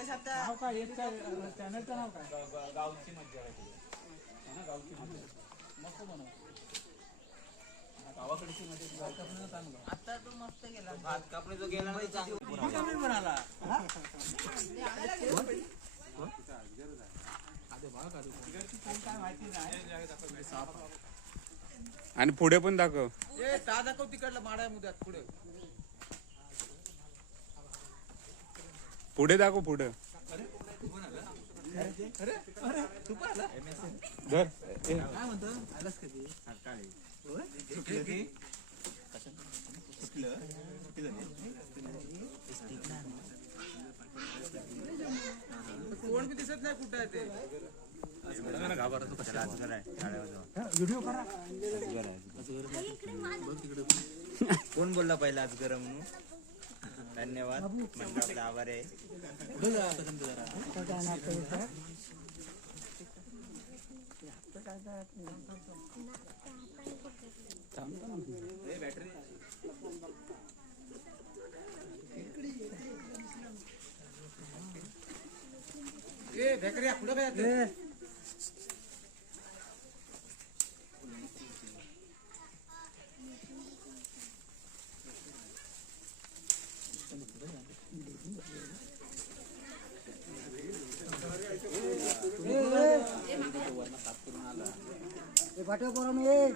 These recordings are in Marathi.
नाव काय? चॅनलचं नाव काय? गावची मज्जा आहे. हा, गावची मज्जा. मस्त बनव. गावाकडची मजा गावचं चांगलं आता तू मस्त गेला. भात कापणी जो गेला ना तो चांगला आणि पुढे पण दाखव. ए दाखव तिकडला माडा मुद्यात पुढे. पुढे दाखव पुढे. धर. कोण दिसत नाही कुठं आहे ते कोण बोलला पहिला आज गरम म्हणून? धन्यवाद. आभार आहे. ए भेकऱ्या पुढं काय येतंय?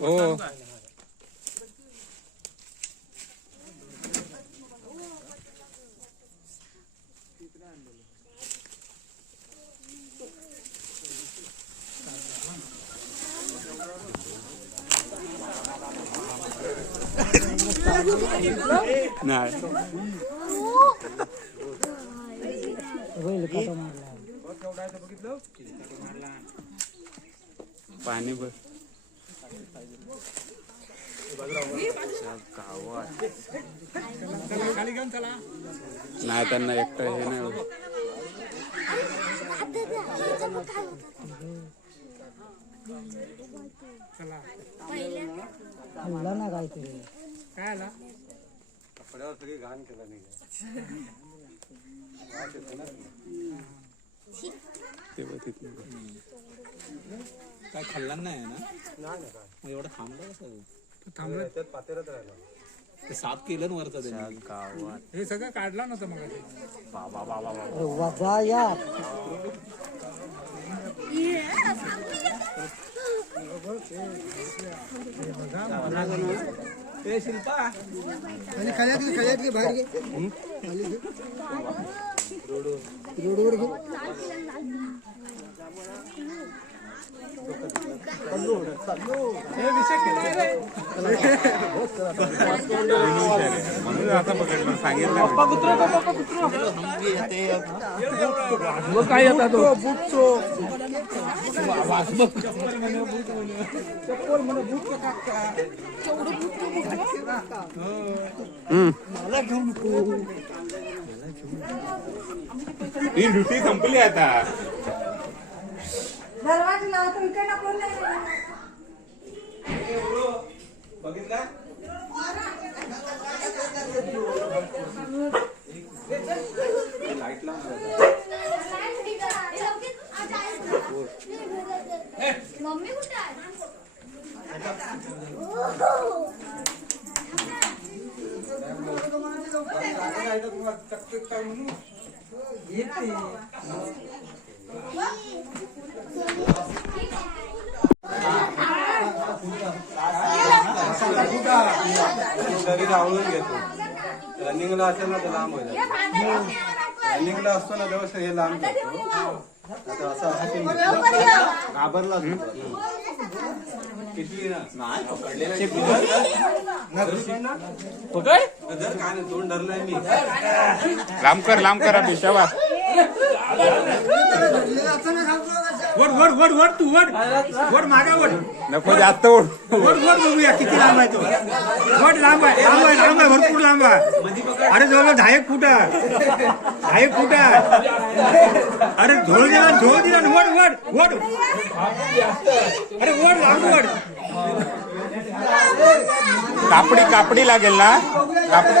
ओ हो. नाही पाणी बघ नाही त्यांना एकटं हे नाही हल्ला ना काहीतरी काय आला ते बघ तिथून काय खाल्ला नाही ना? मग एवढं थांबलं कसं? तू थांबलं? ते साफ केलं ना वरचं त्यांनी. हे सगळं काढला नव्हतं मग अरे वजा यार ए शिल्पा. खाली घे खाली घे बाहेर घे. खाली घे. रोडवर घे म्हणून आता पकडलं सांगितलं काय येतात ही ड्युटी संपली आता. दरवाजा लावतो इकडनं कोण नाही बघितला लाइट मम्मी कुठे आहे? शरीर आवळून घेतो रनिंगला असेल ना तर लांब होईल रनिंगला असतो ना तेव्हा हे लांब करतो आता असं हातीन घेतो. घाबरला तू. किती ना नाही पकडलेला जर काय नाही तोंड धरलाय मी लांब कर लांब करा असं सांगतो वड वड वड वड तू वड. वड मागा वड. नको जास्त ओढ. वड वड बघूया किती लांब आहे तो. वड लांब आहे लांब आहे लांब आहे भरपूर लांब आहे. अरे जवळ दहा एक फूट आहे? दहा एक फूट आहे? अरे झोळ दिला झोळ दिला न वड वड वड. अरे वड लांब वड. कापडी कापडी लागेल ना? कापडी.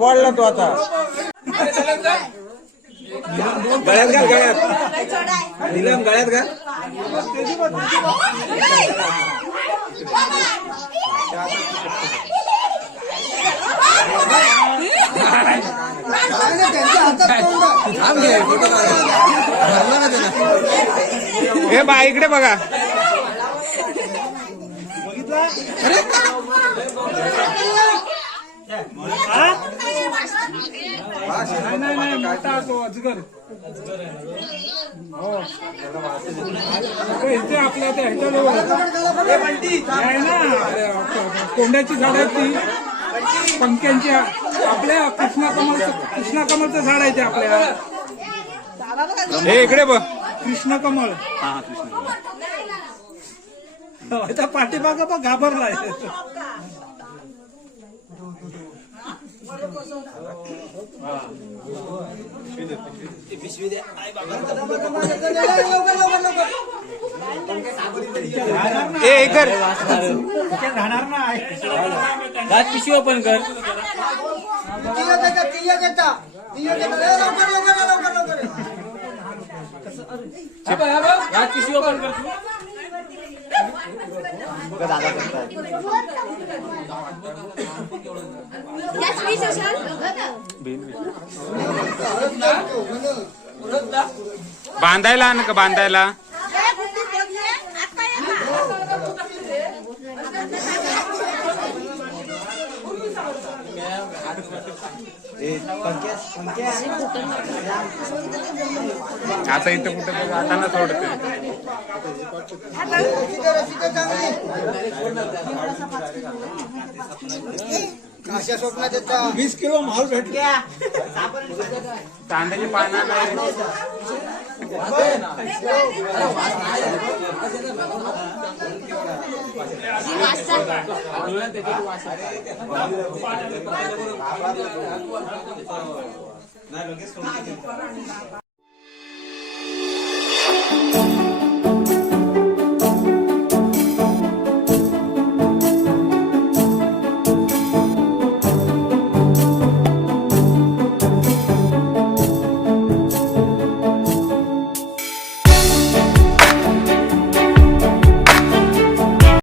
आवडला तो आता. गळ्यात घाल गळ्यात. निलम गळ्यात घाल. थांब घे फोटो ना त्याला? हे बा इकडे बघा. नाही नाही नाही मोठा तो अजगर. हो. इथे आपल्या त्या ह्याच्याजवळ. आहे ना? कोंड्याची झाड आहेत ती. पंख्यांची आपल्या कृष्णा कमलचं कृष्णा कमलचं झाड आहे ते आपल्या. हे इकडे बघ. कृष्ण कमळ त्या पाठीमागं बघ घाबरलाय. ए कर. राहणार ना पिशवी ओपन कर. तिला पिशवी ओपन कर. असाल बांधायला आण का बांधायला? आता इथं कुठं ते जाताना सोडते वीस किलो माल भेटल्या कांद्याची पानं नाही